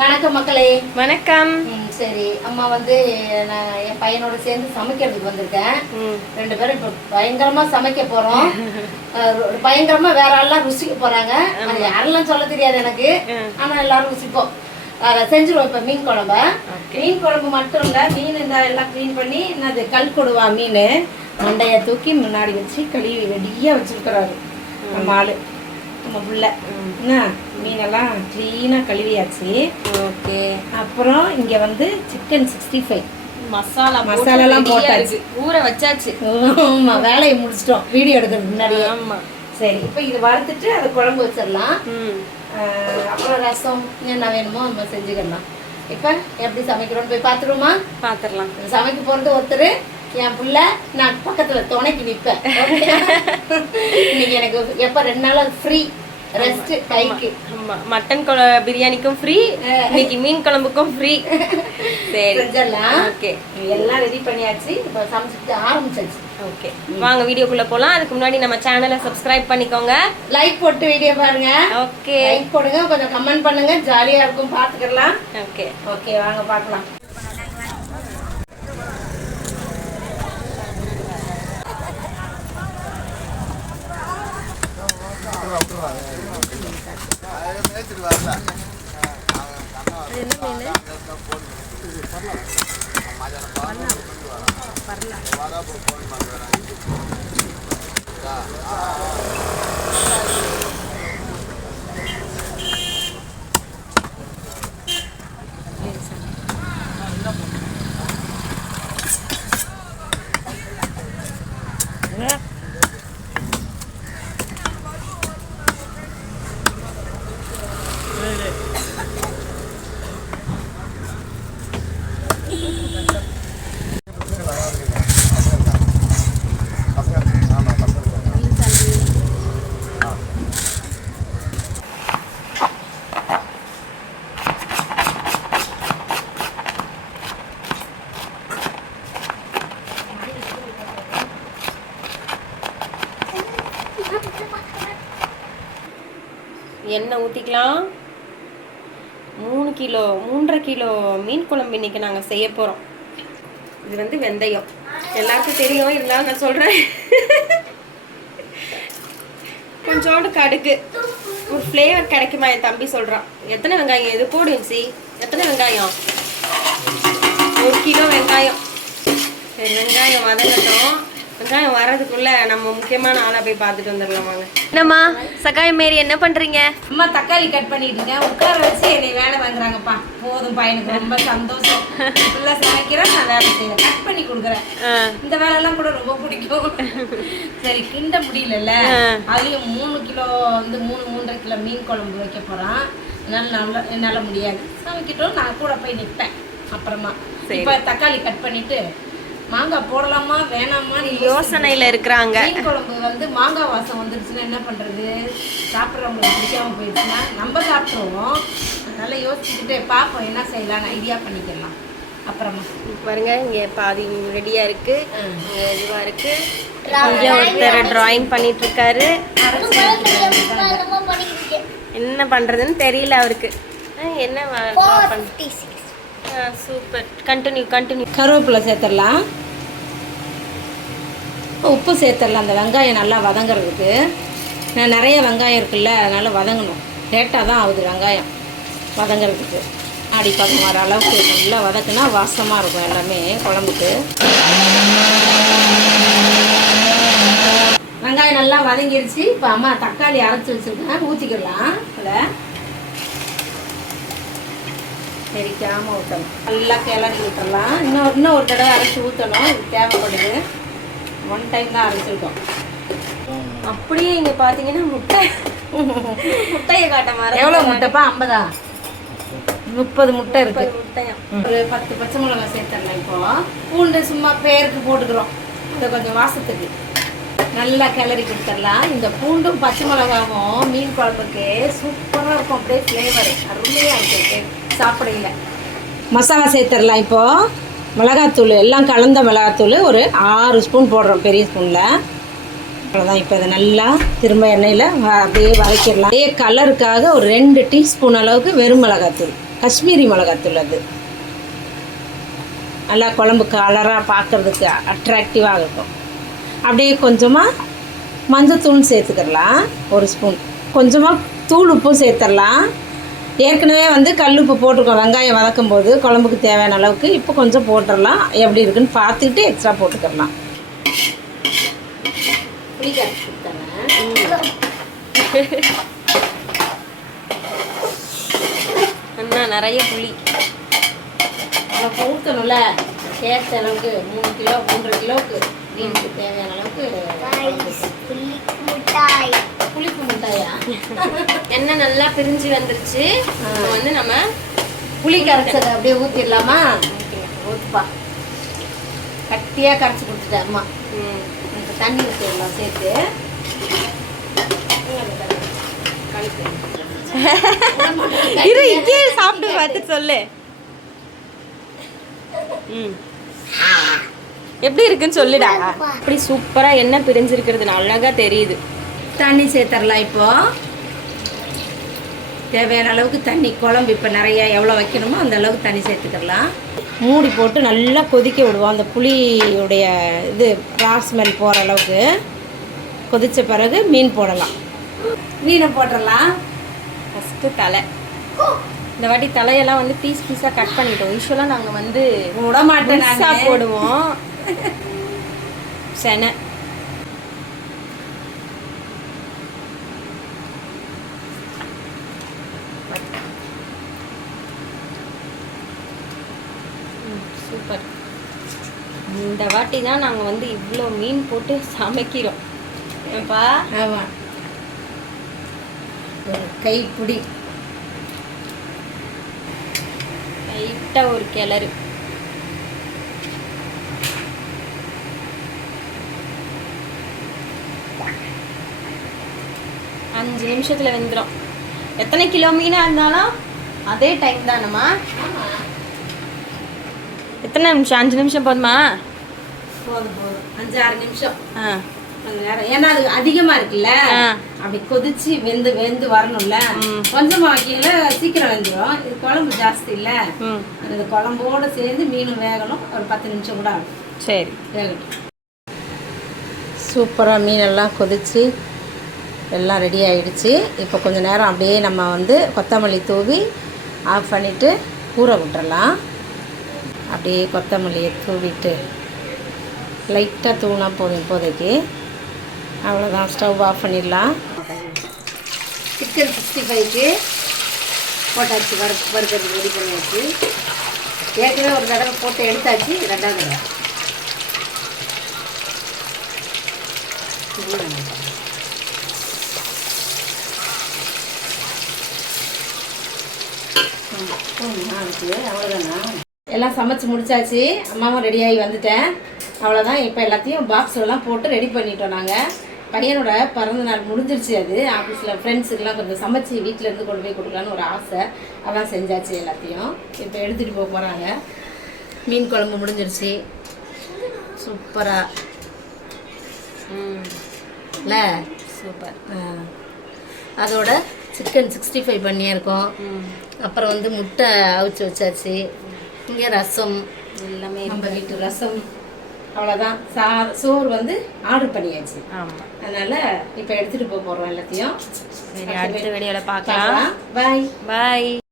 வணக்கம் மக்களே. வணக்கம். சரி, அம்மா வந்து நான் என் பையனோட சேர்ந்து சமைக்கிறதுக்கு வந்திருக்கேன். 2 பேரும் இப்போ பயங்கரமா சமைக்க போறோம். பயங்கரமா வேற எல்லாம் ருசிக்க போறாங்க. அது யாரெல்லாம் சொல்ல தெரியாது எனக்கு, ஆனா எல்லாரும் ருசிப்போம். அதை செஞ்சிருவோம். இப்போ மீன் குழம்பு. மீன் குழம்பு மட்டும் இல்லை, மீன் இந்த எல்லாம் க்ளீன் பண்ணி என்னது கல் கொடுவா மீன் மண்டையை தூக்கி முன்னாடி வச்சு கழுவி ரெடியாக வச்சுருக்கிறாரு நம்ம ஆளு, நம்ம புள்ள. என்ன மீனெல்லாம் க்ளீனாக கழுவியாச்சு. ஓகே. அப்புறம் இங்கே வந்து சிக்கன் 65 மசாலாலாம் போட்டாச்சு, ஊற வச்சாச்சு. ஆமாம், வேலையை முடிச்சிட்டோம் வீடியோ எடுக்கிறதுக்கு முன்னாடியே. ஆமாம். சரி, இப்போ இது வறுத்துட்டு அதை குழம்பு வச்சிடலாம். அப்புறம் ரசம் என்ன வேணுமோ நம்ம செஞ்சுக்கலாம். இப்போ எப்படி சமைக்கிறோன்னு போய் பார்த்துருவோமா? பார்த்துடலாம். சமைக்க போகிறது ஒருத்தர், என் பிள்ளை, நான் பக்கத்தில் துணைக்கு நிற்பேன். இன்னைக்கு எனக்கு எப்போ 2 நாள் ஃப்ரீ ரெஸ்ட் கைக்கு. மட்டன் பிரியாணிக்கும் ஃப்ரீ, இன்னைக்கு மீன் குழம்புக்கும் ஃப்ரீ. சரி, செஞ்சிடலாம். ஓகே, எல்லாம் ரெடி பண்ணியாச்சு. இப்போ சமைச்சிட்டு ஆரம்பிச்சாச்சு. ஓகே, வாங்க வீடியோக்குள்ள போலாம். அதுக்கு முன்னாடி நம்ம சேனலை சப்ஸ்கிரைப் பண்ணிக்கோங்க, லைக் போட்டு வீடியோ பாருங்க. ஓகே, லைக் போடுங்க, கொஞ்சம் கமெண்ட் பண்ணுங்க, ஜாலியா இருக்கும், பாத்துக்கலாம். ஓகே ஓகே, வாங்க பார்க்கலாம். எண்ணெய் ஊற்றிக்கலாம். 3.5 கிலோ மீன் குழம்பு இன்னைக்கு நாங்கள் செய்ய போகிறோம். இது வந்து வெந்தயம் எல்லாருக்கும் தெரியும், இருந்தாலும் நான் சொல்கிறேன். கொஞ்சோண்டு கடுகு, ஒரு ஃப்ளேவர் கிடைக்குமா என் தம்பி சொல்கிறான். எத்தனை வெங்காயம் இது போடுச்சு? எத்தனை வெங்காயம்? 1 கிலோ வெங்காயம். சரி, வெங்காயம் வதங்கட்டும். வெங்காயம் வர்றதுக்குள்ள நம்ம முக்கியமான ஆளா போய் பார்த்துட்டு வந்துடலாம் வாங்க. என்னம்மா சகாயம் மாரி என்ன பண்றீங்க? அம்மா தக்காளி கட் பண்ணிட்டு இருக்கேன். உட்கார வச்சு என்னை வேலை வாங்குறாங்கப்பா. போதும் பையனுக்கு ரொம்ப சந்தோஷம். ஃபுல்லா சமைக்கிறேன், நான் வேலை செய்யறேன், கட் பண்ணி கொடுக்குறேன். இந்த வேலையெல்லாம் கூட ரொம்ப பிடிக்கும். சரி, கிண்ட முடியல, அதுலயும் 3 கிலோ வந்து 3.5 கிலோ மீன் குழம்பு வைக்க போறான். என்னால முடியாது, சமைக்கிட்டோம். நான் கூட போய் நிற்பேன் அப்புறமா. இப்ப தக்காளி கட் பண்ணிட்டு மாங்காய் போடலாமா வேணாமா யோசனையில இருக்கிறாங்க. மீன் குழம்பு வந்து மாங்காய் வாசம் வந்துருச்சுன்னா என்ன பண்றது? சாப்பிட்றவங்களுக்கு பிடிக்காம போயிடுச்சுன்னா நம்ம சாப்பிட்ருவோம். அதனால யோசிச்சுக்கிட்டு பார்ப்போம் என்ன செய்யலாம், ஐடியா பண்ணிக்கலாம் அப்புறமா. பாருங்க, இங்க பாதி ரெடியா இருக்கு, இதுவா இருக்கு. ஒருத்தர் டிராயிங் பண்ணிட்டு இருக்காரு. என்ன பண்றதுன்னு தெரியல அவருக்கு. என்ன சூப்பர், கண்டினியூ. கருவேப்பிலை சேர்த்துடலாம், உப்பு சேர்த்துடலாம். அந்த வெங்காயம் நல்லா வதங்கிறதுக்கு. நான் நிறைய வெங்காயம் இருக்குல்ல, அதனால் வதங்கணும். லேட்டாக தான் ஆகுது வெங்காயம் வதங்கிறதுக்கு. ஆடி பக்கம் வர அளவுக்கு நல்லா வதக்குனா வாசமாக இருக்கும் எல்லாமே குழம்புக்கு. வெங்காயம் நல்லா வதங்கிடுச்சு. இப்போ அம்மா தக்காளி அரைச்சி வச்சுருக்கேன், ஊற்றிக்கலாம். அதில் தெரிக்காமல் ஊற்றணும், நல்லா கிளறி ஊற்றலாம். இன்னும் ஒரு தடவை அரைச்சி ஊற்றணும், இது தேவைப்படுது. 1 டைம் தான் அரைச்சிருக்கோம். அப்படியே இங்கே பார்த்தீங்கன்னா முட்டையை காட்ட மாதிரி. எவ்வளோ முட்டைப்பா? 50? 30 முட்டை இருக்கு. முட்டையம் ஒரு 10 பச்சை மிளகாய் சேர்த்துடலாம். இப்போ பூண்டு சும்மா பேருக்கு போட்டுக்கிறோம், அதை கொஞ்சம் வாசத்துக்கு நல்லா கிளறி கொடுத்துடலாம். இந்த பூண்டும் பச்சை மிளகாவும் மீன் குழம்புக்கு சூப்பராக இருக்கும். அப்படியே ஃப்ளேவர் அருமையாக இருக்கு சாப்பிடையில. மசாலா சேர்த்துடலாம். இப்போது மிளகாத்தூள் எல்லாம் கலந்த மிளகாத்தூள் ஒரு 6 ஸ்பூன் போடுறோம், பெரிய ஸ்பூனில். அவ்வளோதான். இப்போ இதை நல்லா திரும்ப எண்ணெயில் அப்படியே வதக்கிடலாம். அதே கலருக்காக ஒரு 2 டீஸ்பூன் அளவுக்கு வெறும் மிளகாத்தூள் காஷ்மீரி மிளகாத்தூள். அது நல்லா குழம்பு கலராக பார்க்குறதுக்கு அட்ராக்டிவாக இருக்கும். அப்படியே கொஞ்சமாக மஞ்சத்தூள் சேர்த்துக்கிடலாம், 1 ஸ்பூன். கொஞ்சமாக தூள் உப்பும் சேர்த்துடலாம். ஏற்கனவே வந்து கல் உப்பு போட்டிருக்கோம் வெங்காயம் வதக்கும் போது குழம்புக்கு தேவையான அளவுக்கு. இப்போ கொஞ்சம் போட்டுடலாம், எப்படி இருக்குன்னு பார்த்துக்கிட்டு எக்ஸ்ட்ரா போட்டுக்கிடலாம். புளி கரைச்சி கொடுத்தாங்க. அண்ணா நிறைய புளி நம்ம ஊற்றணும்ல, ஏற்ற அளவுக்கு 3 கிலோ 3.5 கிலோவுக்கு மீனுக்கு தேவையான அளவுக்கு புளிப்பு மிட்டாயா எண்ணெய் நல்லா பிரிஞ்சு வந்துருச்சு. இப்போ வந்து நம்ம புளி கரைச்சதை அப்படியே ஊற்றிடலாமா? ஊற்றுப்பா, கட்டியாக கரைச்சி கொடுத்துட்டேன் அம்மா. இப்போ தண்ணி ஊற்றிடலாம் சேர்த்து. இரு, இங்கே சாப்பிட்டு பார்த்து சொல்லு. எப்படி இருக்குன்னு சொல்லுடா. அப்படி சூப்பரா எண்ணெய் பிரிஞ்சிருக்கிறது அழகா தெரியுது. தண்ணி சேர்த்துடலாம். இப்போ தேவையான அளவுக்கு தண்ணி, குழம்பு இப்போ நிறைய எவ்வளோ வைக்கணுமோ அந்த அளவுக்கு தண்ணி சேர்த்துக்கலாம். மூடி போட்டு நல்லா கொதிக்க விடுவோம். அந்த புளியுடைய இது ஸ்மெல் போகிற அளவுக்கு கொதித்த பிறகு மீன் போடலாம். மீனை போட்டுடலாம். ஃபஸ்ட்டு தலை. இந்த வாட்டி தலையெல்லாம் வந்து பீஸ் பீஸாக கட் பண்ணிட்டோம். யூஸ்வலாக நாங்கள் வந்து விட மாட்டேன் போடுவோம். செனை சூப்பர். இந்த வாட்டி தான் நாங்கள் வந்து இவ்வளோ மீன் போட்டு சமைக்கிறோம். ஏப்பா? ஆமாம், ஒரு கைப்பிடி லைட்டாக ஒரு கிளறு. அஞ்சு நிமிஷத்தில் வெந்துடும். எத்தனை கிலோ மீனாக இருந்தாலும் அதே டைம் தானம்மா? எத்தனை நிமிஷம்? 5 நிமிஷம் போதுமா? போதும், 5-6 நிமிஷம். ஆ, கொஞ்ச நேரம். ஏன்னா அது அதிகமாக இருக்குல்ல, அப்படி கொதிச்சு வெந்து வரணும்ல. கொஞ்சமாக வைக்கல சீக்கிரம் வெந்துடும். இது குழம்பு ஜாஸ்தி இல்லை, அந்த குழம்போடு சேர்ந்து மீனும் வேகணும். ஒரு 10 நிமிஷம் கூட ஆகும். சரி, வேகட்டும். சூப்பராக மீனெல்லாம் கொதித்து எல்லாம் ரெடி ஆகிடுச்சு. இப்போ கொஞ்சம் நேரம் அப்படியே நம்ம வந்து கொத்தமல்லி தூவி ஆஃப் பண்ணிவிட்டு ஊற விட்டுறலாம். அப்படியே கொத்தமல்லியை தூவிட்டு லைட்டாக தூவினா போதும் இப்போதைக்கு. அவ்வளோதான், ஸ்டவ் ஆஃப் பண்ணிடலாம். சிக்கன் 65க்கு போட்டாச்சு, வறுக்கிறது ரெடி பண்ணியாச்சு. ஏற்கனவே ஒரு தடவை போட்டு எடுத்தாச்சு, 2வது தடவை. அவ்வளோதானா? எல்லாம் சமைச்சு முடிச்சாச்சு. அம்மாவும் ரெடியாகி வந்துட்டேன். அவ்வளோதான். இப்போ எல்லாத்தையும் பாக்ஸ்லாம் போட்டு ரெடி பண்ணிட்டோம். நாங்கள் பையனோட பிறந்த நாள் முடிஞ்சிருச்சு. அது ஆஃபீஸில் ஃப்ரெண்ட்ஸுக்கெலாம் கொஞ்சம் சமைச்சு வீட்டிலேருந்து கொண்டு போய் கொடுக்கலான்னு ஒரு ஆசை. அதான் செஞ்சாச்சு எல்லாத்தையும். இப்போ எடுத்துகிட்டு போக போகிறாங்க. மீன் குழம்பு முடிஞ்சிருச்சு. சூப்பராக இல்லை? சூப்பர். அதோட சிக்கன் 65 பண்ணியிருக்கோம். அப்புறம் வந்து முட்டை அவிச்சு வச்சாச்சு. இங்கே ரசம் எல்லாமே நம்ம வீட்டு ரசம். அவ்வளோதான். சோறு வந்து ஆர்டர் பண்ணியாச்சு. ஆமாம், அதனால் இப்போ எடுத்துகிட்டு போக போகிறோம் எல்லாத்தையும். சரி, அடுத்த வீடியோவில் பார்க்கலாம். பாய் பாய்.